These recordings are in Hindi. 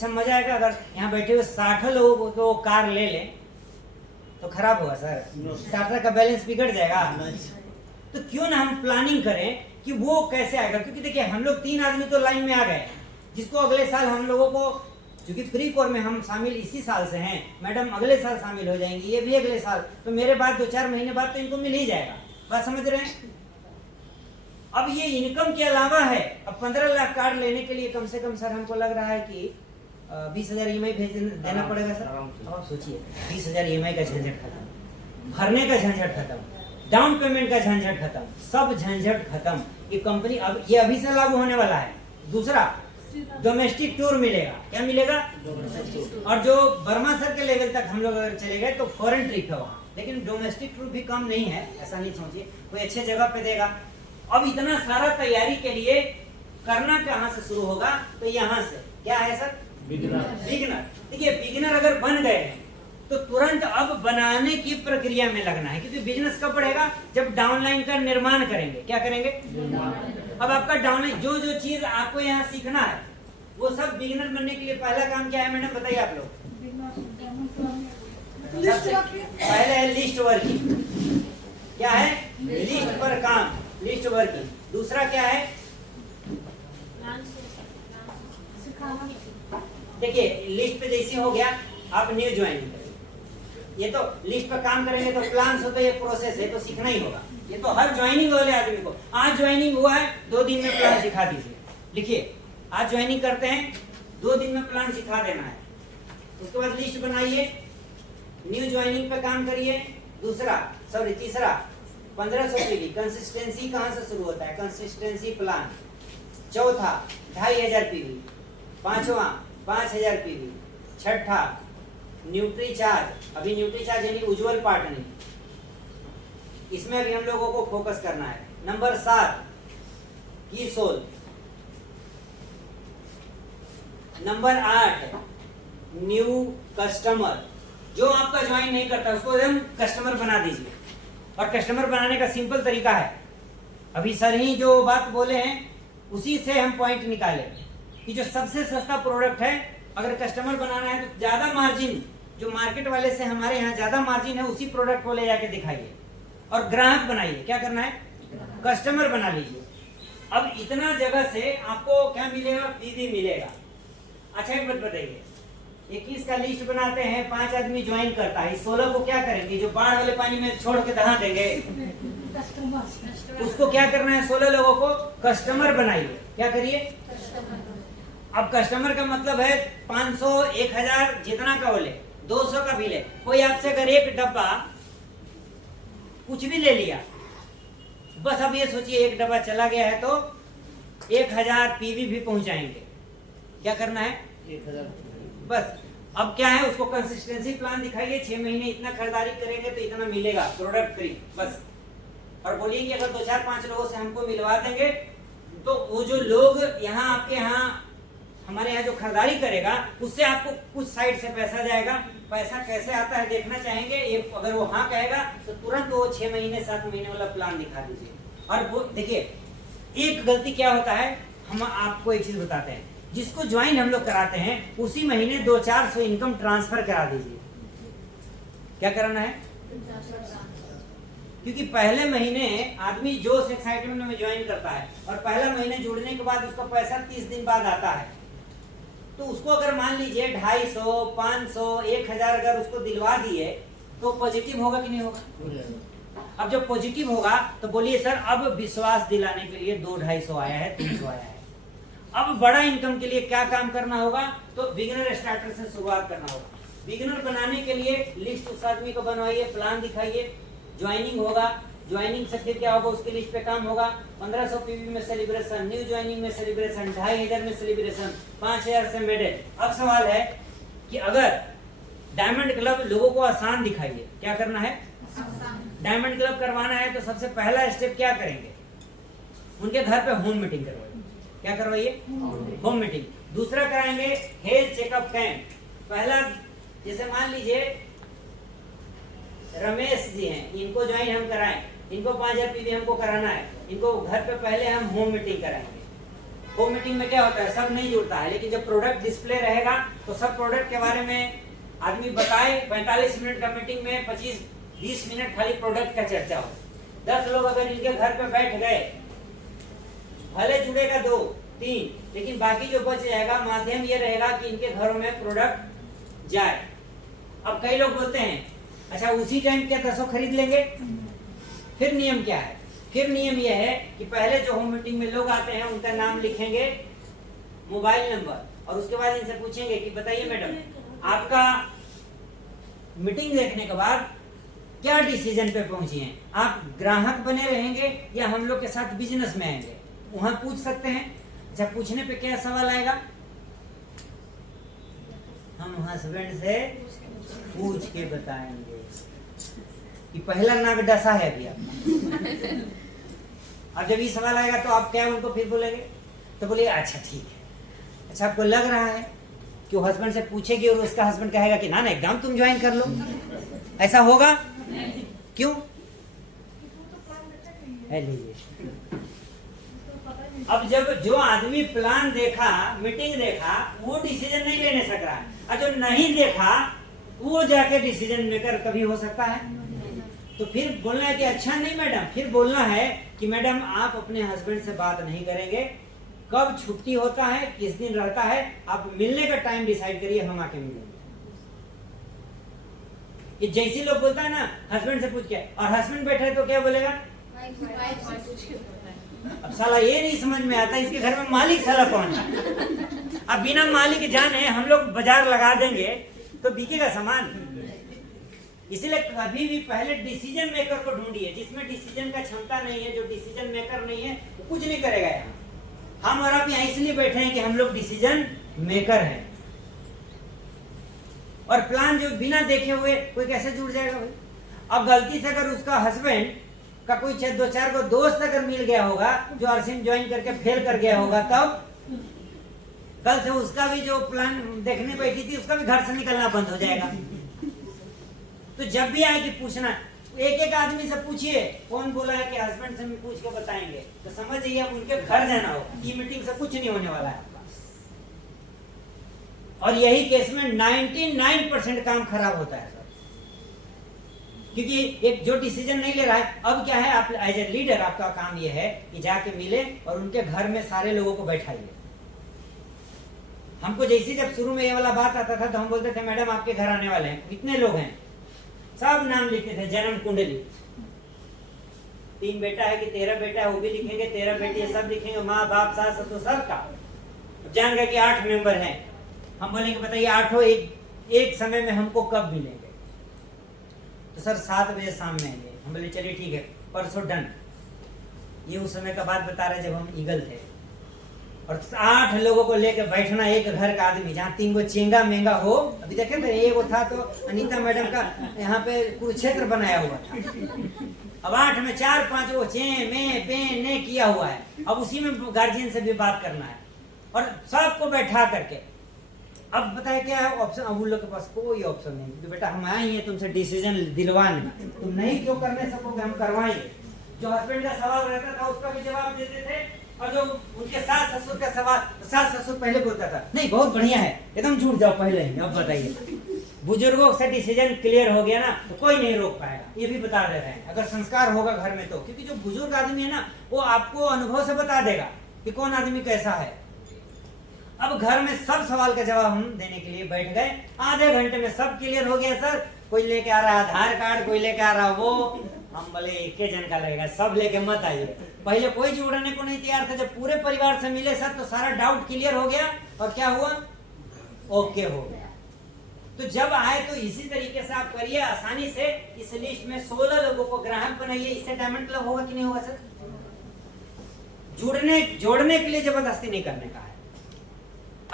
अच्छा मजा आएगा अगर यहाँ बैठे हुए 60 लोगों को कार ले लें तो खराब होगा सर, टाटा का बैलेंस बिगड़ जाएगा। तो क्यों ना हम प्लानिंग करें कि वो कैसे आएगा, क्योंकि देखिए हम लोग 3 आदमी तो लाइन में आ गए, जिसको अगले साल हम लोगों को, क्योंकि प्री कोर में हम शामिल इसी साल से हैं, मैडम अगले साल शामिल हो जाएंगी, ये भी अगले साल, तो मेरे बाद 2-4 महीने बाद तो इनको मिल ही जाएगा। बात समझ रहे हैं? अब ये इनकम के अलावा है। अब 15 लाख कार्ड लेने के लिए कम से कम सर हमको लग रहा है कि 20,000 EMI भेज देना पड़ेगा सर। अब सोचिए 20,000 EMI का झंझट खत्म, भरने का झंझट खत्म, डाउन पेमेंट का झंझट खत्म, सब झंझट खत्म। ये कंपनी अब ये अभी से लागू होने वाला है। दूसरा, डोमेस्टिक टूर मिलेगा। क्या मिलेगा? और जो बर्मा सर के लेवल तक हम लोग अगर चले गए तो फॉरेन ट्रिप है वहाँ, लेकिन डोमेस्टिक टूर भी कम नहीं है, ऐसा नहीं सोचिए, कोई अच्छे जगह पे देगा। अब इतना सारा तैयारी के लिए करना कहाँ से शुरू होगा? तो यहाँ से। क्या है सर? बिगिनर। देखिए बिगिनर अगर बन गए हैं तो तुरंत अब बनाने की प्रक्रिया में लगना है, क्योंकि बिजनेस कब बढ़ेगा? जब डाउनलाइन का निर्माण करेंगे। क्या करेंगे? अब आपका डाउनलाइन जो जो चीज आपको यहाँ सीखना है वो सब बिगिनर बनने के लिए पहला काम क्या है मैडम बताइए आप लोग? पहले है लिस्ट वर्किंग। क्या है? लिस्ट पर काम, लिस्ट वर्किंग। दूसरा क्या है? देखिए लिस्ट पे जैसे हो गया, आप न्यू ज्वाइनिंग करेंगे। ये तो लिस्ट पर काम करेंगे तो प्लान्स होता है, ये प्रोसेस है, तो सीखना ही होगा। ये तो हर ज्वाइनिंग वाले आदमी को, आज ज्वाइनिंग हुआ है 2 दिन में प्लान सिखा दीजिए। लिखिए आज ज्वाइनिंग करते हैं, 2 दिन में प्लान सिखा देना है। उसके बाद लिस्ट बनाइए, न्यू ज्वाइनिंग पे काम करिए। तीसरा 1500 PV कंसिस्टेंसी कहां से शुरू होता है? Consistency plan. चौथा 2500 PV। पांचवा 5000 PV। छठा न्यूट्री चार्ज। अभी न्यूट्री चार्ज यानी उज्जवल पार्ट नहीं, इसमें भी हम लोगों को फोकस करना है। नंबर 7 की सोल। Number 8 new customer. जो आपका ज्वाइन नहीं करता उसको एकदम कस्टमर बना दीजिए। और कस्टमर बनाने का सिंपल तरीका है, अभी सर ही जो बात बोले हैं उसी से हम पॉइंट निकाले कि जो सबसे सस्ता प्रोडक्ट है, अगर कस्टमर बनाना है तो ज्यादा मार्जिन, जो मार्केट वाले से हमारे यहाँ ज्यादा मार्जिन है, उसी प्रोडक्ट को ले जाके दिखाइए और ग्राहक बनाइए। क्या करना है? कस्टमर बना लीजिए। अब इतना जगह से आपको क्या मिलेगा? पीवी मिलेगा। अच्छा एक बात बताइए, 21 का लिस्ट बनाते हैं, 5 आदमी ज्वाइन करता है, 16 को क्या करेंगे? जो बाढ़ वाले पानी में छोड़ के दहा देंगे, उसको क्या करना है? 16 लोगों को कस्टमर बनाइए। क्या करिए? अब कस्टमर का मतलब है 500, 1000 जितना का बोले, 200 का भी ले। कोई आपसे अगर एक डब्बा कुछ भी ले लिया, बस अब ये सोचिए एक डब्बा चला गया है तो 1000 PV भी पहुंचाएंगे। क्या करना है? 1000। बस अब क्या है, उसको कंसिस्टेंसी प्लान दिखाइए, 6 महीने इतना खरीदारी करेंगे तो इतना मिलेगा प्रोडक्ट फ्री, बस। और बोलिए कि अगर 2-4-5 लोगों से हमको मिलवा देंगे तो वो जो लोग यहाँ आपके यहाँ हमारे यहाँ जो खरीदारी करेगा उससे आपको कुछ साइड से पैसा जाएगा। पैसा कैसे आता है देखना चाहेंगे? ये अगर वो हाँ कहेगा तो तुरंत वो 6 महीने 7 महीने वाला प्लान दिखा दीजिए। और वो देखिए एक गलती क्या होता है, हम आपको एक चीज बताते हैं, जिसको ज्वाइन हम लोग कराते हैं उसी महीने 200-400 इनकम ट्रांसफर करा दीजिए। क्या कराना है? क्योंकि पहले महीने आदमी जोश एक्साइटमेंट में ज्वाइन करता है और पहला महीने जुड़ने के बाद उसका पैसा 30 दिन बाद आता है। तो उसको अगर मान लीजिए 250, 500, 1000 अगर उसको दिलवा दिए तो पॉजिटिव होगा कि नहीं होगा? अब जब पॉजिटिव होगा तो बोलिए सर अब विश्वास दिलाने के लिए 200-250 आया है, 300 आया है। अब बड़ा इनकम के लिए क्या काम करना होगा? तो बिगिनर स्टार्टर से शुरुआत करना होगा। बिगिनर बनाने के लिए लिस्ट उस आदमी को बनवाइए, प्लान दिखाइए, ज्वाइनिंग होगा, ज्वाइनिंग से फिर क्या होगा? उसके लिस्ट पे काम होगा। 1500 PV में सेलिब्रेशन, न्यू ज्वाइनिंग में सेलिब्रेशन, 2500 में सेलिब्रेशन, 5000 से मेडल। अब सवाल है कि अगर डायमंड क्लब लोगों को आसान दिखाइए, क्या करना है? डायमंड क्लब करवाना है तो सबसे पहला स्टेप क्या करेंगे? उनके घर पे होम मीटिंग करवाइए। क्या करवाइए? Home meeting. दूसरा कराएंगे हेल्थ चेकअप कैंप। पहला जैसे मान लीजिए रमेश जी हैं, इनको ज्वाइन हम कराएं, इनको 5000 PV हमको कराना है, इनको घर पे पहले हम होम मीटिंग कराएंगे। होम मीटिंग में क्या होता है, सब नहीं जुड़ता है, लेकिन जब प्रोडक्ट डिस्प्ले रहेगा तो सब प्रोडक्ट के बारे में आदमी बताए। 45 मिनट का मीटिंग में 25-20 मिनट खाली प्रोडक्ट का चर्चा हो। 10 लोग अगर इनके घर पे बैठ गए, भले जुड़ेगा 2-3, लेकिन बाकी जो बच जाएगा माध्यम ये रहेगा कि इनके घरों में प्रोडक्ट जाए। अब कई लोग बोलते हैं अच्छा उसी टाइम क्या 10 खरीद लेंगे? फिर नियम क्या है? फिर नियम यह है कि पहले जो होम मीटिंग में लोग आते हैं उनका नाम लिखेंगे, मोबाइल नंबर, और उसके बाद इनसे पूछेंगे कि बताइए मैडम, आपका मीटिंग देखने के बाद क्या डिसीजन पे पहुंची हैं? आप ग्राहक बने रहेंगे या हम लोग के साथ बिजनेस में आएंगे? वहां पूछ सकते हैं। अच्छा, पूछने पे क्या सवाल आएगा? हम हस्बैंड से पूछ के बताएंगे कि पहला नाक डसा है अभी आपका। अब जब ये सवाल आएगा तो आप क्या उनको फिर बोलेंगे? तो बोलिए अच्छा ठीक है। अच्छा, आपको लग रहा है कि वो हस्बैंड से पूछेगी और उसका हस्बैंड कहेगा कि ना ना एकदम तुम ज्वाइन कर लो, ऐसा होगा? क्यों? लीजिए, अब जब जो आदमी प्लान देखा, मीटिंग देखा, वो डिसीजन नहीं लेने सक रहा है, और जो नहीं देखा वो जाके डिसीजन मेकर कभी हो सकता है। तो फिर बोलना है कि अच्छा नहीं मैडम, फिर बोलना है कि मैडम आप अपने हस्बैंड से बात नहीं करेंगे, कब छुट्टी होता है, किस दिन रहता है, आप मिलने का टाइम डिसाइड करिए, हम आके मिलेंगे। ये जैसी लोग बोलता है ना हस्बैंड से पूछ के, और हस्बैंड बैठे तो क्या बोलेगा? अब साला ये नहीं समझ में आता इसके घर में मालिक साला कौन है। अब बिना मालिक जाने हम लोग बाजार लगा देंगे तो बिकेगा सामान। इसलिए कभी भी पहले डिसीजन मेकर को ढूंढिए। जिसमें डिसीजन का क्षमता नहीं है, जो डिसीजन मेकर नहीं है, वो कुछ नहीं करेगा। यहाँ हम और आप यहाँ इसलिए बैठे हैं कि हम लोग डिसीजन मेकर हैं। और प्लान जो बिना देखे हुए कोई कैसे जुड़ जाएगा भाई? अब गलती से अगर उसका हस्बैंड का कोई 2-4 को दोस्त अगर मिल गया होगा जो अर्सिम ज्वाइन करके फेल कर गया होगा, तब कल से उसका भी जो प्लान देखने बैठी थी उसका भी घर से निकलना बंद हो जाएगा। तो जब भी आए कि पूछना, एक एक आदमी से पूछिए कौन बोला है कि हस्बैंड से पूछ के बताएंगे, तो समझ जाइए उनके घर जाना हो। ये मीटिंग से कुछ नहीं होने वाला है आपका। और यही केस में 99% काम खराब होता है सर, क्योंकि एक जो डिसीजन नहीं ले रहा है। अब क्या है, आप एज ए लीडर आपका काम यह है कि जाके मिले और उनके घर में सारे लोगों को बैठाइए। हमको जैसे जब शुरू में ये वाला बात आता था तो हम बोलते थे मैडम आपके घर आने वाले हैं, कितने लोग हैं, सब नाम लिखते थे, जन्म कुंडली, 3 बेटा है कि 13 बेटा है वो भी लिखेंगे, 13 बेटी है सब लिखेंगे, माँ बाप सास ससुर सबका। जान गए कि 8 मेंबर हैं। हम बोलेंगे बताइए 8 एक समय में हमको कब मिलेंगे? तो सर 7 बजे शाम में आएंगे। हम बोले चलिए ठीक है, परसों डन। ये उस समय का बात बता रहे जब हम ईगल थे। और 8 लोगों को लेकर बैठना, एक घर का आदमी, जहाँ 3 गो चेंगा मेंगा हो। अभी देखे थे ये वो था तो अनीता मैडम का यहाँ पे कुरुक्षेत्र बनाया हुआ था। अब 8 में 4-5 वो चे में पे ने किया हुआ है। अब उसी में गार्जियन से भी बात करना है और सबको बैठा करके। अब बताए क्या है ऑप्शन? अब उन लोग के पास कोई ऑप्शन नहीं कि बेटा हम आए हैं तुमसे डिसीजन दिलवाने, तुम नहीं क्यों करने सकोगे, हम करवाएंगे। जो हस्बैंड का सवाल रहता था उसका भी जवाब देते थे, और जो उनके सास ससुर का सवाल, सास ससुर पहले बोलता था नहीं बहुत बढ़िया है, एकदम जुड़ जाओ पहले ही। अब बताइए, बुजुर्गों से डिसीजन क्लियर हो गया ना तो कोई नहीं रोक पाएगा। ये भी बता दे रहे हैं, अगर संस्कार होगा घर में तो, क्योंकि जो बुजुर्ग आदमी है ना वो आपको अनुभव से बता देगा कि कौन आदमी कैसा है। अब घर में सब सवाल का जवाब हम देने के लिए बैठ गए। आधे घंटे में सब क्लियर हो गया सर। कोई लेके आ रहा है आधार कार्ड, कोई लेके आ रहा है वो। हम बोले एक जन का लगेगा, सब लेके मत आइए। पहले कोई जुड़ने को नहीं तैयार था। जब पूरे परिवार से मिले सर तो सारा डाउट क्लियर हो गया और क्या हुआ, ओके हो गया। तो जब आए तो इसी तरीके से आप करिए आसानी से। इस लिस्ट में 16 लोगों को ग्राहक बनाइए। इससे डायमंड क्लब होगा कि नहीं होगा सर? जोड़ने के लिए जबरदस्ती नहीं करने का है।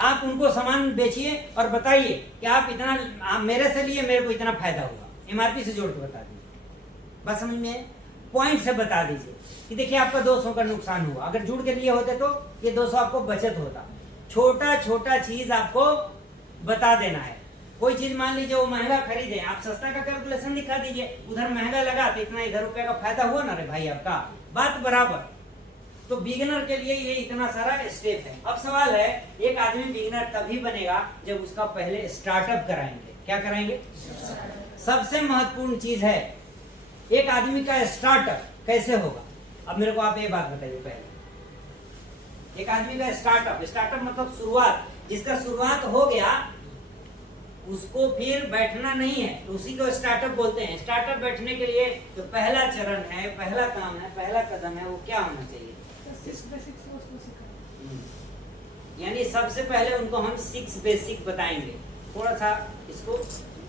आप उनको सामान बेचिए और बताइए कि आप इतना मेरे से लिए, मेरे को इतना फायदा हुआ। एमआरपी से जोड़ के बता दीजिए, बस समझ में पॉइंट से बता दीजिए कि देखिए आपका 200 का नुकसान हुआ। अगर जुड़ के लिए होते तो ये 200 आपको बचत होता। छोटा छोटा चीज आपको बता देना है। कोई चीज मान लीजिए वो महंगा खरीदे, आप सस्ता का कैलकुलेशन दिखा दीजिए, उधर महंगा लगा तो इतना, इधर रुपए का फायदा हुआ ना रे भाई आपका, बात बराबर। तो बिगिनर के लिए ये इतना सारा स्टेप है। अब सवाल है, एक आदमी बिगिनर तभी बनेगा जब उसका पहले स्टार्टअप कराएंगे। क्या कराएंगे? सबसे महत्वपूर्ण चीज है एक आदमी का स्टार्टअप कैसे होगा। अब मेरे को आप ये बात बताइए, पहले एक आदमी का स्टार्टअप मतलब शुरुआत, जिसका शुरुआत हो गया उसको फिर बैठना नहीं है, तो उसी को स्टार्टअप बोलते हैं। स्टार्टअप बैठने के लिए जो पहला चरण है, पहला काम है, पहला कदम है, वो क्या होना चाहिए? यानी सबसे पहले उनको हम 6 बेसिक बताएंगे, थोड़ा सा इसको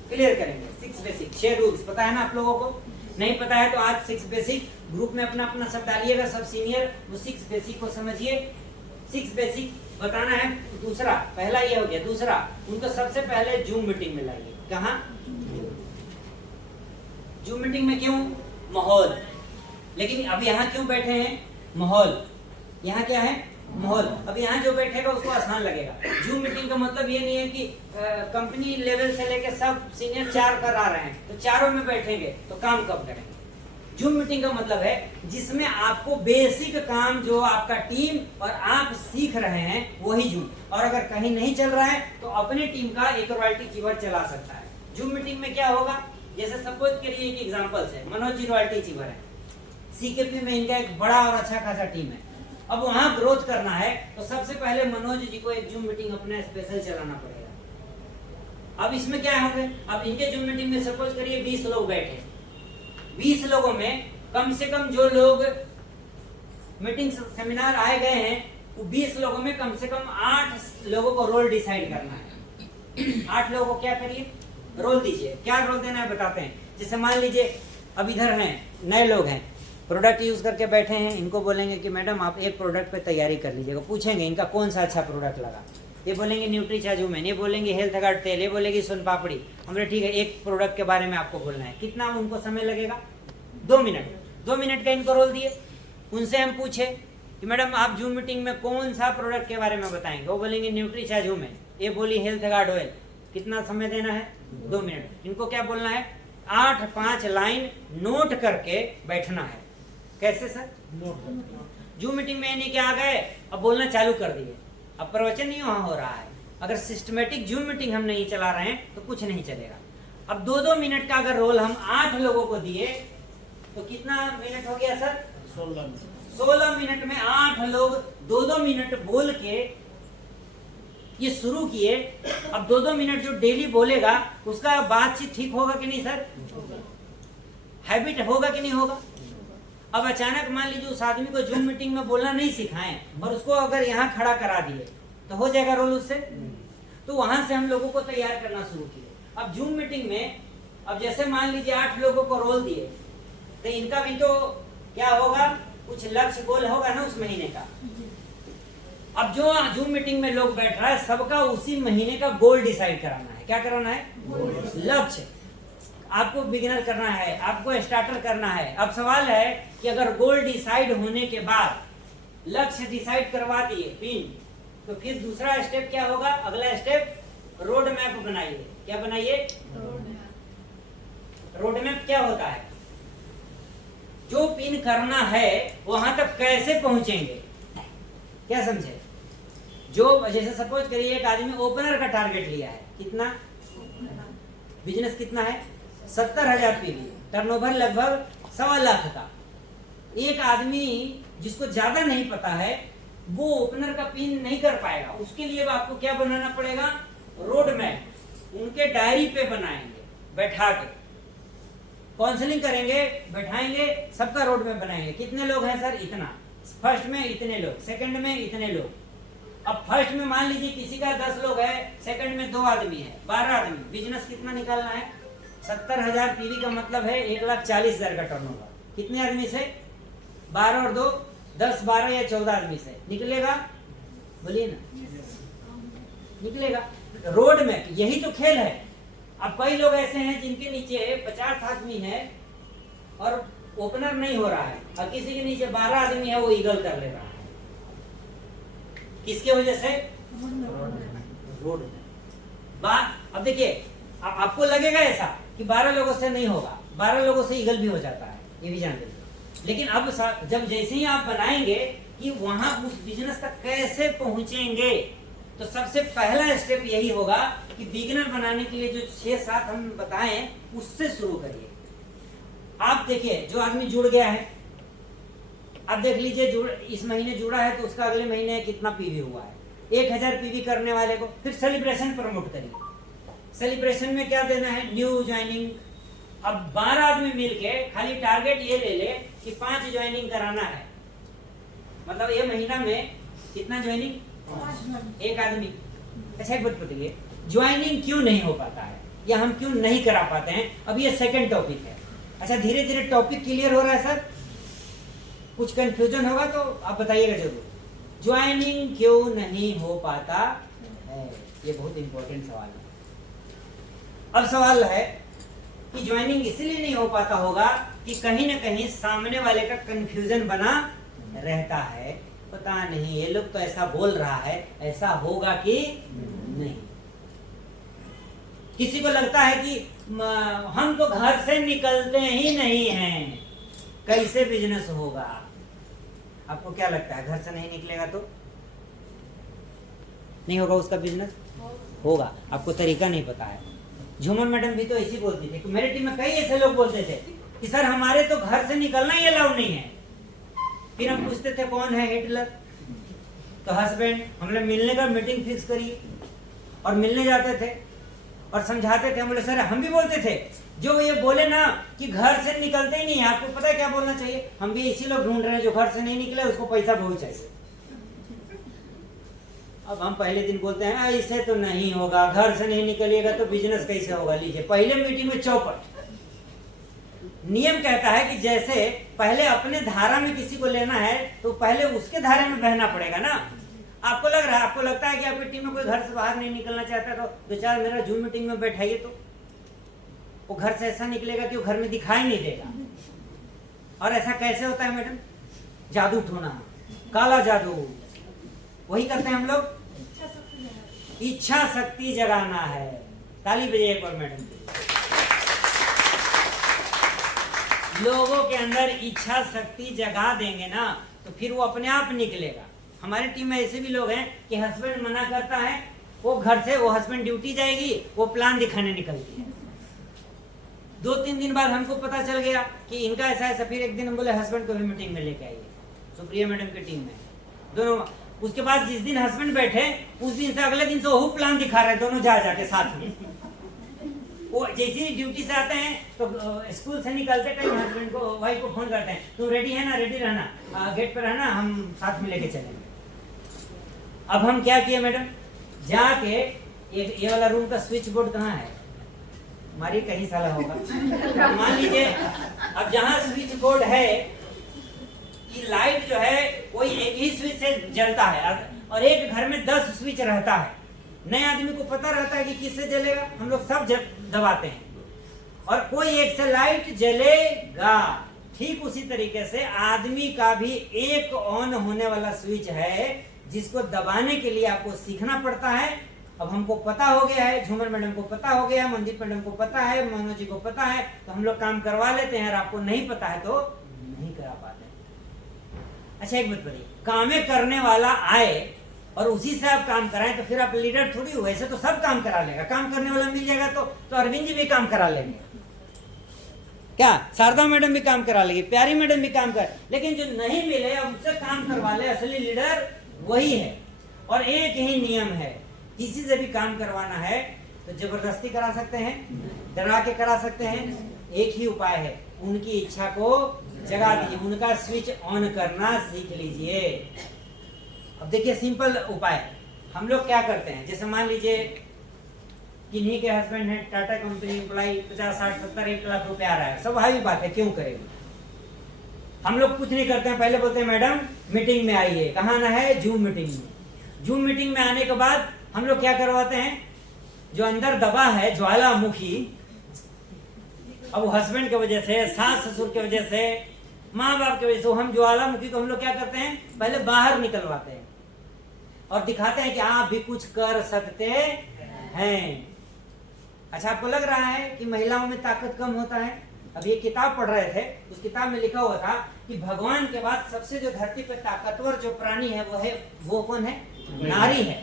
क्लियर करेंगे। 6 बेसिक 6 रूल्स पता है ना आप लोगों को? नहीं पता है तो आज 6 बेसिक ग्रुप में अपना अपना सब डालिएगा, सब सीनियर वो 6 बेसिक को समझिए। 6 बेसिक बताना है। दूसरा, पहला ये हो गया। दूसरा, उनको सबसे पहले जूम मीटिंग में लाइए। कहाँ? जूम मीटिंग में। क्यों? माहौल। लेकिन अब यहाँ क्यों बैठे हैं? माहौल। यहाँ क्या है? माहौल। अब यहाँ जो बैठेगा उसको आसान लगेगा। जूम मीटिंग का मतलब ये नहीं है कि कंपनी लेवल से लेके सब सीनियर 4 कर आ रहे हैं तो चारों में बैठेंगे तो काम कब करेंगे। जूम मीटिंग का मतलब है जिसमें आपको बेसिक काम जो आपका टीम और आप सीख रहे हैं वही जूम, और अगर कहीं नहीं चल रहा है तो अपने टीम का एक रॉयल्टी चीवर चला सकता है। जूम मीटिंग में क्या होगा, जैसे सपोज करिए एक एग्जांपल है, मनोज जी रॉयल्टी चीवर है, सीकेपी में इनका एक बड़ा और अच्छा खासा टीम है। अब वहां ग्रोथ करना है तो सबसे पहले मनोज जी को एक जूम मीटिंग अपना स्पेशल चलाना पड़ेगा। अब इसमें क्या होंगे, अब इनके जूम मीटिंग में सपोज करिए 20 लोग बैठे, 20 लोगों में कम से कम जो लोग मीटिंग सेमिनार आए गए हैं वो 20 लोगों में कम से कम 8 लोगों को रोल डिसाइड करना है। 8 लोगों को क्या करिए, रोल दीजिए। क्या रोल देना है बताते हैं। जैसे मान लीजिए अब इधर हैं नए लोग हैं, प्रोडक्ट यूज करके बैठे हैं, इनको बोलेंगे कि मैडम आप एक प्रोडक्ट पे तैयारी कर लीजिएगा। पूछेंगे इनका कौन सा अच्छा प्रोडक्ट लगा, ये बोलेंगे न्यूट्रीचार्जूमेन, ये बोलेंगे हेल्थ गार्ड तेल, ये बोलेगी सोन पापड़ी। हमने ठीक है एक प्रोडक्ट के बारे में आपको बोलना है, कितना उनको समय लगेगा? 2 मिनट। 2 मिनट का इनको रोल दिए। उनसे हम पूछे कि मैडम आप जूम मीटिंग में कौन सा प्रोडक्ट के बारे में बताएंगे, वो बोलेंगे न्यूट्रीचार्जूमेन, ये बोली हेल्थ गार्ड ऑयल। कितना समय देना है? 2 मिनट। इनको क्या बोलना है? 8-5 लाइन नोट करके बैठना है। कैसे सर? जूम मीटिंग में नहीं क्या आ गए अब बोलना चालू कर दिए, अब प्रवचन नहीं वहां हो रहा है। अगर सिस्टमेटिक जूम मीटिंग हम नहीं चला रहे हैं तो कुछ नहीं चलेगा। अब 2-2 मिनट का अगर रोल हम 8 लोगों को दिए तो कितना मिनट हो गया सर? 16 मिनट में 8 लोग 2-2 मिनट बोल के ये शुरू किए। अब 2-2 मिनट जो डेली बोलेगा उसका बातचीत ठीक होगा कि नहीं सर? हैबिट होगा कि नहीं होगा? अब अचानक मान लीजिए उस आदमी को जूम मीटिंग में बोलना नहीं सिखाएं और उसको अगर यहाँ खड़ा करा दिए तो हो जाएगा रोल उससे? तो वहां से हम लोगों को तैयार करना शुरू किए। अब जूम मीटिंग में अब जैसे मान लीजिए 8 लोगों को रोल दिए तो इनका भी तो क्या होगा, कुछ लक्ष्य गोल होगा ना उस महीने का। अब जो जूम मीटिंग में लोग बैठ रहा है सबका उसी महीने का गोल डिसाइड कराना है। क्या कराना है? लक्ष्य। आपको बिगिनर करना है, आपको स्टार्टर करना है। अब सवाल है कि अगर गोल डिसाइड होने के बाद लक्ष्य डिसाइड करवा दिए पिन, तो फिर दूसरा स्टेप क्या होगा? अगला स्टेप रोड मैप बनाइए। क्या बनाइए? रोड मैप क्या होता है? जो पिन करना है वहां तक कैसे पहुंचेंगे, क्या समझे? जो जैसे सपोज करिए एक आदमी ओपनर का टारगेट लिया है, कितना बिजनेस कितना है? 70,000 पीवी, टर्नओवर लगभग 1.25 लाख का। एक आदमी जिसको ज्यादा नहीं पता है वो ओपनर का पिन नहीं कर पाएगा। उसके लिए आपको क्या बनाना पड़ेगा? Road map. उनके डायरी पे बनाएंगे, बैठा के काउंसलिंग करेंगे, बैठाएंगे, सबका रोड मैप बनाएंगे। कितने लोग हैं सर? इतना। फर्स्ट में इतने लोग, सेकंड में इतने लोग। अब फर्स्ट में मान लीजिए किसी का 10 लोग है, सेकंड में 2 आदमी है, 12 आदमी। बिजनेस कितना निकालना है? 70,000 पीवी का मतलब है 1,40,000 का टर्नओवर। कितने आदमी से? 12 और 2 10, 12 या 14 आदमी से निकलेगा? बोलिए ना, निकलेगा। रोड मैप, यही तो खेल है। अब कई लोग ऐसे हैं जिनके नीचे 50 आदमी है और ओपनर नहीं हो रहा है, और किसी के नीचे 12 आदमी है वो ईगल कर ले रहा है। किसके वजह से? Road map. अब देखिए आपको लगेगा ऐसा कि 12 लोगों से नहीं होगा, 12 लोगों से ईगल भी हो जाता है, ये भी जान लीजिए। लेकिन अब जब जैसे ही आप बनाएंगे कि वहां उस बिजनेस तक कैसे पहुंचेंगे। तो सबसे पहला स्टेप यही होगा कि बिगिनर बनाने के लिए जो 6-7 हम बताएं उससे शुरू करिए। आप देखिए जो आदमी जुड़ गया है, आप देख लीजिए इस महीने जुड़ा है तो उसका अगले महीने कितना पीवी हुआ है। 1000 पीवी करने वाले को फिर सेलिब्रेशन प्रमोट करिए। सेलिब्रेशन में क्या देना है, न्यू ज्वाइनिंग। अब 12 आदमी मिलके खाली टारगेट ये ले ले कि 5 ज्वाइनिंग कराना है, मतलब ये महीना में कितना ज्वाइनिंग, 1 आदमी। अच्छा एक बात बताइए, ज्वाइनिंग क्यों नहीं हो पाता है या हम क्यों नहीं करा पाते हैं? अब ये सेकंड टॉपिक है। अच्छा धीरे धीरे टॉपिक क्लियर हो रहा है सर? कुछ कंफ्यूजन होगा तो आप बताइएगा जरूर। ज्वाइनिंग क्यों नहीं हो पाता है, ये बहुत इंपॉर्टेंट सवाल है। अब सवाल है कि ज्वाइनिंग इसलिए नहीं हो पाता होगा कि कहीं ना कहीं सामने वाले का कंफ्यूजन बना रहता है। पता नहीं ये लोग तो ऐसा बोल रहा है, ऐसा होगा कि नहीं। किसी को लगता है कि हम तो घर से निकलते ही नहीं हैं, कैसे बिजनेस होगा? आपको क्या लगता है, घर से नहीं निकलेगा तो नहीं होगा उसका बिजनेस? होगा। आपको तरीका नहीं पता है। झूमर मैडम भी तो ऐसी बोलती थी कि मेरी टीम में कई ऐसे लोग बोलते थे कि सर हमारे तो घर से निकलना ही अलाउ नहीं है। फिर हम पूछते थे कौन है हिटलर, तो हस्बैंड। हमने मिलने का मीटिंग फिक्स करी और मिलने जाते थे और समझाते थे। हम बोले सर हम भी बोलते थे, जो ये बोले ना कि घर से निकलते ही नहीं है, आपको पता है क्या बोलना चाहिए? हम भी इसी लोग ढूंढ रहे हैं जो घर से नहीं निकले, उसको पैसा बहुत चाहिए। अब हम पहले दिन बोलते हैं ऐसे तो नहीं होगा, घर से नहीं निकलिएगा तो बिजनेस कैसे होगा। लीजिए पहले मीटिंग में चौपट नियम कहता है कि जैसे पहले अपने धारा में किसी को लेना है तो पहले उसके धारे में बहना पड़ेगा ना। आपको लग रहा है, आपको लगता है कि आपकी टीम में कोई घर से बाहर नहीं निकलना चाहता तो 2-4 मेरा जूम मीटिंग में बैठाइए, तो वो घर से ऐसा निकलेगा कि वो घर में दिखाई नहीं देगा। और ऐसा कैसे होता है मैडम? जादू टोना, काला जादू, वही करते हैं हम लोग। इच्छा शक्ति जगाना है। ताली बजाइए एक बार मैडम। लोगों के अंदर इच्छा शक्ति जगा देंगे ना तो फिर वो अपने आप निकलेगा। हमारी टीम में ऐसे भी लोग हैं कि हस्बैंड मना करता है, वो घर से, वो हस्बैंड ड्यूटी जाएगी, वो प्लान दिखाने निकलती है। 2-3 दिन बाद हमको पता चल गया कि इनका ऐसा है। फिर एक दिन हम बोले हस्बैंड को भी मीटिंग में लेके आइए, सुप्रिया मैडम की टीम में दोनों। उसके बाद जिस दिन हस्बैंड बैठे उस दिन से अगले दिन से वो प्लान दिखा रहे हैं दोनों जाके साथ में। वो जैसे ही ड्यूटी से आते हैं तो स्कूल से निकलते टाइम हस्बैंड को, वाइफ को फोन करते हैं, तुम रेडी है ना, रेडी रहना, गेट पर रहना, हम साथ में लेके चलेंगे। अब हम क्या किए मैडम, जाके ये वाला रूम का स्विच बोर्ड कहाँ है हमारी, कहीं साला होगा। मान लीजिए अब जहाँ स्विच बोर्ड है, ये लाइट जो है कोई एक ही स्विच से जलता है और एक घर में 10 स्विच रहता है। नए आदमी को पता रहता है कि किससे जलेगा, हम लोग सब दबाते हैं और कोई एक से लाइट जलेगा। ठीक उसी तरीके से आदमी का भी एक ऑन होने वाला स्विच है जिसको दबाने के लिए आपको सीखना पड़ता है। अब हमको पता हो गया है, झूमर मैडम को पता हो गया, मनदीप मैडम को पता है, मनोज जी को पता है, तो हम लोग काम करवा लेते हैं। और आपको नहीं पता है तो नहीं करा पाते। अच्छा एक बात बताइए, कामें करने वाला आए और उसी से आप काम कराएं तो फिर आप लीडर थोड़ी हो। ऐसे तो सब काम करा लेगा, काम करने वाला मिल जाएगा तो अरविंद जी भी काम करा लेंगे, क्या शारदा मैडम भी काम करा लेगी, प्यारी मैडम भी काम कर। लेकिन जो नहीं मिले उनसे काम करवा ले, असली लीडर वही है। और एक ही नियम है, किसी से भी काम करवाना है तो जबरदस्ती करा सकते हैं, डरा के करा सकते हैं। एक ही उपाय है, उनकी इच्छा को जगा दीजिए, उनका स्विच ऑन करना सीख लीजिए। अब देखिए सिंपल उपाय हम लोग क्या करते हैं। जैसे मान लीजिए किन्हीं के हस्बैंड है टाटा कंपनी एम्प्लॉय, 50, 60, 70, 1 लाख रुपए आ रहा है। स्वाभाविक बात है, क्यों करेंगे? हम लोग कुछ नहीं करते हैं, पहले बोलते हैं मैडम मीटिंग में आइए। कहाँ आना है? जूम मीटिंग में। जूम मीटिंग में आने के बाद हम लोग क्या करवाते हैं, जो अंदर दबा है ज्वालामुखी, अब वो हस्बैंड की वजह से, सास ससुर की वजह से, माँ बाप की वजह से, हम ज्वालामुखी को हम लोग क्या करते हैं, पहले बाहर निकलवाते हैं और दिखाते हैं कि आप भी कुछ कर सकते हैं। अच्छा आपको लग रहा है कि महिलाओं में ताकत कम होता है? अभी एक किताब पढ़ रहे थे, उस किताब में लिखा हुआ था कि भगवान के बाद सबसे जो धरती पे ताकतवर जो प्राणी है वो कौन है? नारी है,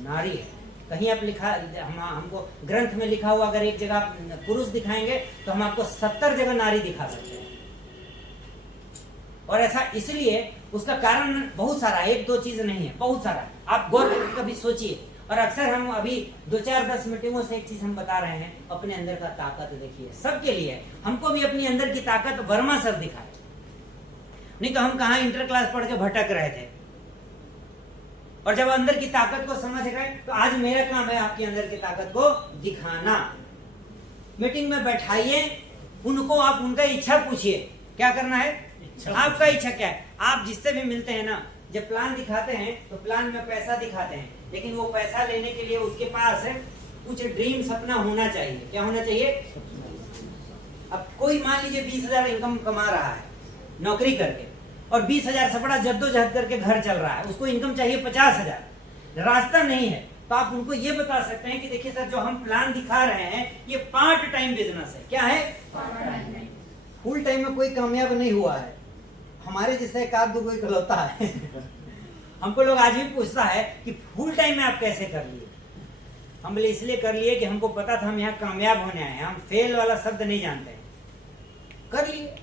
नारी है। कहीं आप लिखा हमको ग्रंथ में लिखा हुआ अगर एक जगह पुरुष दिखाएंगे तो हम आपको 70 जगह नारी दिखा सकते हैं। और ऐसा इसलिए उसका कारण बहुत सारा, एक दो चीज नहीं है, बहुत सारा। आप गौर करके कभी सोचिए। और अक्सर हम अभी 2-4-10 मीटिंगों से एक चीज हम बता रहे हैं, अपने अंदर का ताकत देखिए। सबके लिए, हमको भी अपनी अंदर की ताकत वर्मा सर दिखाए, नहीं तो हम कहाँ इंटर क्लास पढ़ के भटक रहे थे। और जब अंदर की ताकत को समझ गए तो आज मेरा काम है आपके अंदर की ताकत को दिखाना। मीटिंग में बैठाइए उनको, आप उनका इच्छा पूछिए, क्या करना है, आपका इच्छा क्या है। आप जिससे भी मिलते हैं ना, जब प्लान दिखाते हैं तो प्लान में पैसा दिखाते हैं, लेकिन वो पैसा लेने के लिए उसके पास कुछ ड्रीम, सपना होना चाहिए। क्या होना चाहिए? अब कोई मान लीजिए 20,000 इनकम कमा रहा है नौकरी करके, और 20,000 से बड़ा जद्दोजहद करके घर चल रहा है, उसको इनकम चाहिए 50,000, रास्ता नहीं है। तो आप उनको ये बता सकते हैं कि देखिए सर, जो हम प्लान दिखा रहे हैं ये पार्ट टाइम बिजनेस है। क्या है? फुल टाइम में कोई कामयाब नहीं हुआ है। हमारे जैसे एक आध दो कोई इकलौता है। हमको लोग आज भी पूछता है कि फुल टाइम में आप कैसे कर लिए। हम बोले इसलिए कर लिए कि हमको पता था हम यहाँ कामयाब होने आए हैं, हम फेल वाला शब्द नहीं जानते हैं, कर लिए।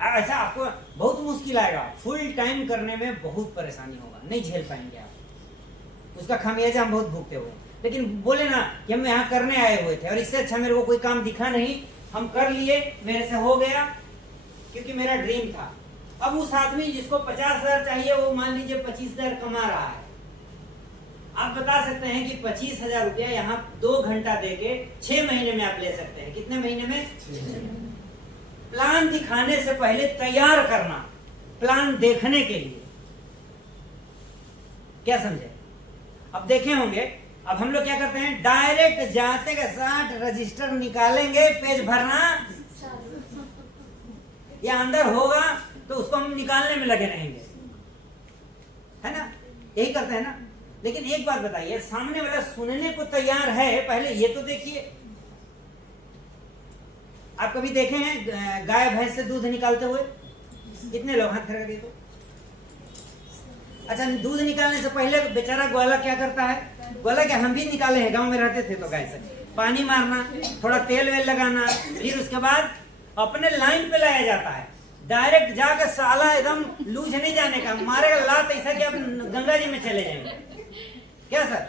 ऐसा आपको बहुत मुश्किल आएगा, फुल टाइम करने में बहुत परेशानी होगा, नहीं झेल पाएंगे आप, उसका खामियाजा हम बहुत भुगते हुए। लेकिन बोले ना कि हम यहाँ करने आए हुए थे और इससे अच्छा मेरे को कोई काम दिखा नहीं, हम कर लिए, मेरे से हो गया क्योंकि मेरा ड्रीम था। अब उस आदमी जिसको 50,000 चाहिए वो मान लीजिए 25,000 कमा रहा है, आप बता सकते हैं कि 25,000 रुपया यहाँ 2 घंटा देके 6 महीने में आप ले सकते हैं। कितने महीने में? 6। प्लान दिखाने से पहले तैयार करना, प्लान देखने के लिए। क्या समझे? अब देखे होंगे, अब हम लोग क्या करते हैं, डायरेक्ट जाते के साथ रजिस्टर निकालेंगे, पेज भरना, या अंदर होगा तो उसको हम निकालने में लगे रहेंगे, है ना? यही करते हैं ना। लेकिन एक बात बताइए, सामने वाला सुनने को तैयार है, पहले ये तो देखिए। आप कभी देखे हैं गाय भैंस से दूध निकालते हुए? कितने लोग हाथ खड़े तो? अच्छा, दूध निकालने से पहले बेचारा ग्वाला क्या करता है? ग्वाला क्या, हम भी निकाले हैं, गांव में रहते थे तो गाय से पानी मारना, थोड़ा तेल वेल लगाना, फिर उसके बाद अपने लाइन पे लाया जाता है। डायरेक्ट जाकर साला एकदम लूज नहीं जाने का, मारेगा लात ऐसा कि आप गंगा जी में चले जाएंगे। क्या सर?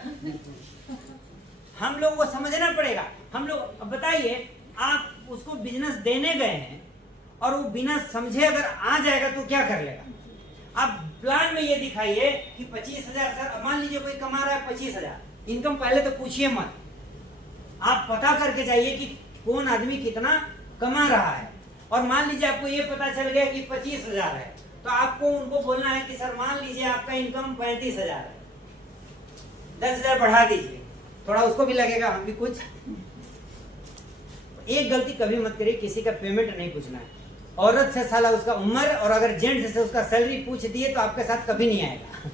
हम लोग को समझना पड़ेगा। हम लोग, अब बताइए, आप उसको बिजनेस देने गए हैं और वो बिना समझे अगर आ जाएगा तो क्या कर लेगा? आप प्लान में ये दिखाइए कि 25,000 सर, मान लीजिए कोई कमा रहा है 25,000 इनकम, पहले तो पूछिए मत, आप पता करके जाइए कि कौन आदमी कितना कमा रहा है। और मान लीजिए आपको ये पता चल गया कि 25,000 है, तो आपको उनको बोलना है कि सर मान लीजिए आपका इनकम 35,000 है, 10,000 बढ़ा दीजिए, थोड़ा उसको भी लगेगा हम भी कुछ। एक गलती कभी मत करिए, किसी का पेमेंट नहीं पूछना है। औरत से साला उसका उम्र, और अगर जेंट्स से उसका सैलरी पूछ दिए तो आपके साथ कभी नहीं आएगा।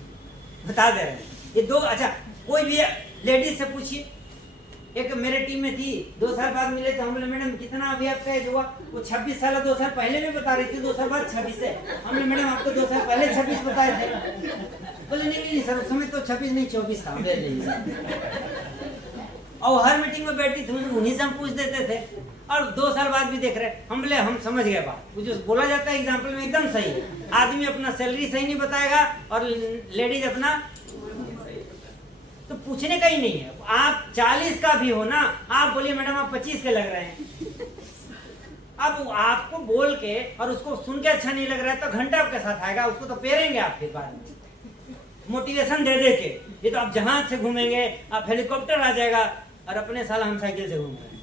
बता दे रहे हैं ये दो। अच्छा, कोई भी लेडीज से पूछिए, एक मेरे टीम में थी, 2 साल बाद मिले तो हम बोले मैडम कितना अभी आपका एज हुआ? वो 26 साल, 2 साल पहले भी बता रही थी, 2 साल बाद 26 है। हमने मैडम आपको 2 साल पहले 26 बताए थे। बोले नहीं सर, उस समय तो 26 नहीं 24 था। और हर मीटिंग में बैठी थी, उन्हीं से हम पूछ देते थे, और 2 साल बाद भी देख रहे। हम बोले हम समझ गए बात, जो बोला जाता है एग्जाम्पल में एकदम सही है। आदमी अपना सैलरी सही नहीं बताएगा और लेडीज अपना, तो पूछने का ही नहीं है। आप 40 का भी हो ना, आप बोलिए मैडम आप 25 के लग रहे हैं। अब आपको बोल के और उसको सुन के अच्छा नहीं लग रहा है तो घंटा आपके साथ आएगा, उसको तो पेरेंगे आप फिर बाद में मोटिवेशन दे दे के। ये तो आप जहाज से घूमेंगे, आप हेलीकॉप्टर आ जाएगा, और अपने साल हम साइकिल से घूम रहे हैं।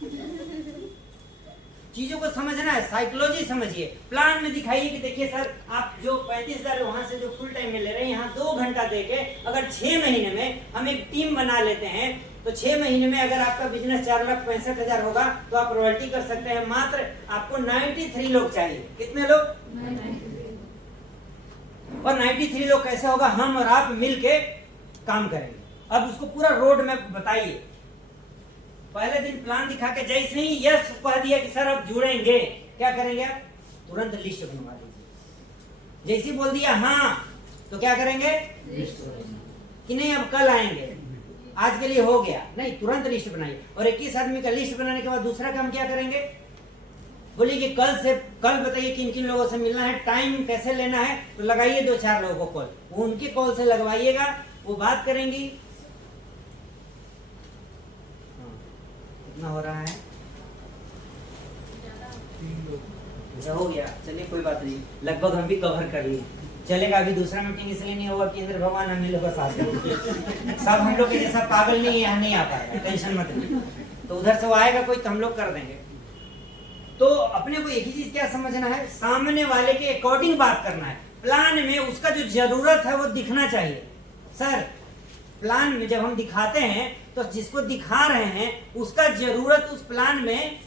चीजों को समझना है, साइकोलॉजी समझिए। प्लान में दिखाइए कि देखिए सर, आप जो 35,000 वहां से जो फुल टाइम में ले रहे हैं, यहाँ 2 घंटा देके अगर 6 महीने में हम एक टीम बना लेते हैं तो 6 महीने में अगर आपका बिजनेस 4,65,000 होगा तो आप रॉयल्टी कर सकते हैं। मात्र आपको 93 लोग चाहिए। कितने लोग? 93। और 93 लोग कैसे होगा? हम और आप मिलके काम करेंगे। अब उसको पूरा रोड मैप बताइए। पहले दिन प्लान दिखा के जैसे ही यस कह दिया कि सर अब जुड़ेंगे, क्या करेंगे आप? तुरंत लिस्ट बनवा दीजिए। जैसे बोल दिया हाँ तो क्या करेंगे? लिस्ट कि नहीं अब कल आएंगे, आज के लिए हो गया, नहीं तुरंत लिस्ट बनाइए। और 21 आदमी का लिस्ट बनाने के बाद दूसरा काम क्या करेंगे? बोलिए कि कल बताइए किन किन लोगों से मिलना है, टाइम कैसे लेना है, तो लगाइए 2-4 लोगों को कॉल, वो उनके कॉल से लगवाइएगा, वो बात करेंगी। कितना हो रहा है? हो गया, चलिए कोई बात नहीं, लगभग हम भी कवर कर लिए, चलेगा। अभी दूसरा मीटिंग इसलिए नहीं होगा कि इंद्र भगवान हम लोग का साथ देंगे। सब हम लोग के जैसा पागल नहीं है, नहीं आ पाएगा, टेंशन मत लीजिए। तो उधर से वो आएगा कोई तो हम लोग कर देंगे। तो अपने को एक ही चीज क्या समझना है, सामने वाले के अकॉर्डिंग बात करना है। प्लान में उसका जो जरूरत है वो दिखना चाहिए। सर प्लान में जब हम दिखाते हैं तो जिसको दिखा रहे हैं उसका जरूरत उस प्लान में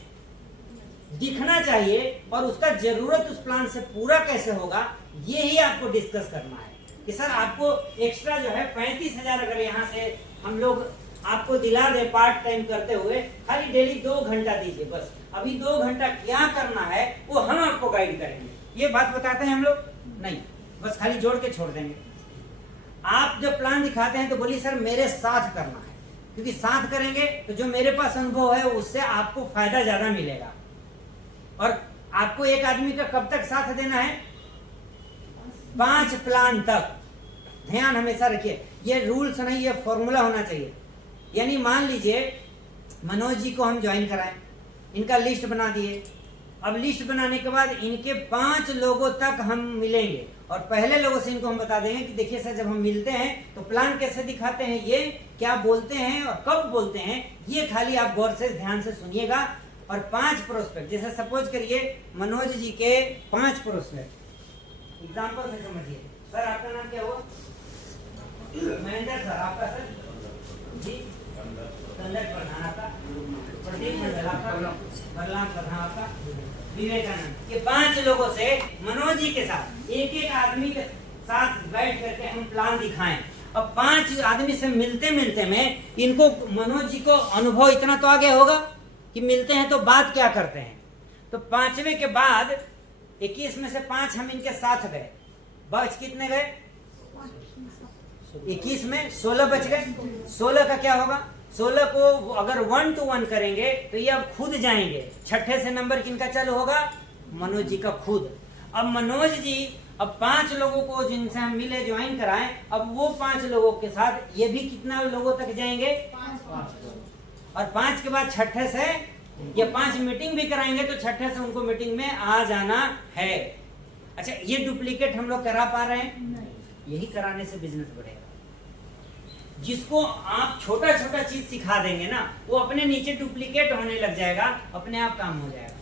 दिखना चाहिए, और उसका जरूरत उस प्लान से पूरा कैसे होगा ये ही आपको डिस्कस करना है। कि सर आपको एक्स्ट्रा जो है 35,000 अगर यहाँ से हम लोग आपको दिला दे पार्ट टाइम करते हुए, खाली डेली 2 घंटा दीजिए बस। अभी 2 घंटा क्या करना है वो हम आपको गाइड करेंगे। ये बात बताते हैं हम लोग? नहीं, बस खाली जोड़ के छोड़ देंगे। आप जब प्लान दिखाते हैं तो बोलिए सर मेरे साथ करना है, क्योंकि साथ करेंगे तो जो मेरे पास अनुभव है उससे आपको फायदा ज्यादा मिलेगा। और आपको एक आदमी का कब तक साथ देना है? 5 प्लान तक। ध्यान हमेशा रखिए, ये रूल्स नहीं, ये फॉर्मूला होना चाहिए। यानी मान लीजिए मनोज जी को हम ज्वाइन कराएं, इनका लिस्ट बना दिए। अब लिस्ट बनाने के बाद इनके 5 लोगों तक हम मिलेंगे, और पहले लोगों से इनको हम बता देंगे कि देखिए सर जब हम मिलते हैं तो प्लान कैसे दिखाते हैं, ये क्या बोलते हैं और कब बोलते हैं, ये खाली आप गौर से ध्यान से सुनिएगा। और 5 प्रोस्पेक्ट, जैसे सपोज करिए मनोज जी के 5 प्रोस्पेक्ट एग्जाम्पल से समझिए। सर आपका नाम क्या हुआ? महेंद्र सर। आपका सर? जी कंडक्ट प्रधान आपका, प्रदीप मंडल आपका, बलराम प्रधान आपका, विवेकानंद। ये 5 लोगों से मनोज जी के साथ एक एक आदमी के साथ बैठ करके हम प्लान दिखाएं। अब 5 आदमी से मिलते मिलते में इनको मनोज जी को अनुभव इतना तो आगे होगा कि मिलते हैं तो बात क्या करते हैं। तो 5वें के बाद 21 में से 5 हम इनके साथ गए, बच कितने गए? 21 में 16 बच गए। 16 का क्या होगा? 16 को अगर 1 to 1 करेंगे तो ये अब खुद जाएंगे। छठे से नंबर किनका चालू होगा? मनोज जी का खुद। अब मनोज जी अब 5 लोगों को जिनसे हम मिले ज्वाइन कराएं, अब वो 5 लोगों के साथ ये भी कितना लोगों तक जाएंगे? 5। और 5 के बाद छठे से ये 5 मीटिंग भी कराएंगे तो छठे से उनको मीटिंग में आ जाना है। अच्छा, ये डुप्लीकेट हम लोग करा पा रहे हैं? यही कराने से बिजनेस बढ़ेगा। जिसको आप छोटा छोटा चीज सिखा देंगे ना, वो अपने नीचे डुप्लीकेट होने लग जाएगा, अपने आप काम हो जाएगा।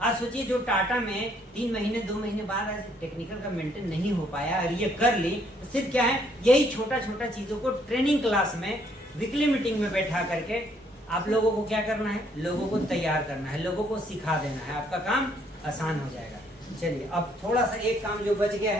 आज सोचिए जो टाटा में 3 महीने 2 महीने बाद आज टेक्निकल का मेंटेन नहीं हो पाया और ये कर ली, तो सिर्फ क्या है, यही छोटा छोटा चीजों को ट्रेनिंग क्लास में वीकली मीटिंग में बैठा करके आप लोगों को क्या करना है? लोगों को तैयार करना है, लोगों को सिखा देना है, आपका काम आसान हो जाएगा। चलिए अब थोड़ा सा एक काम जो बच गया है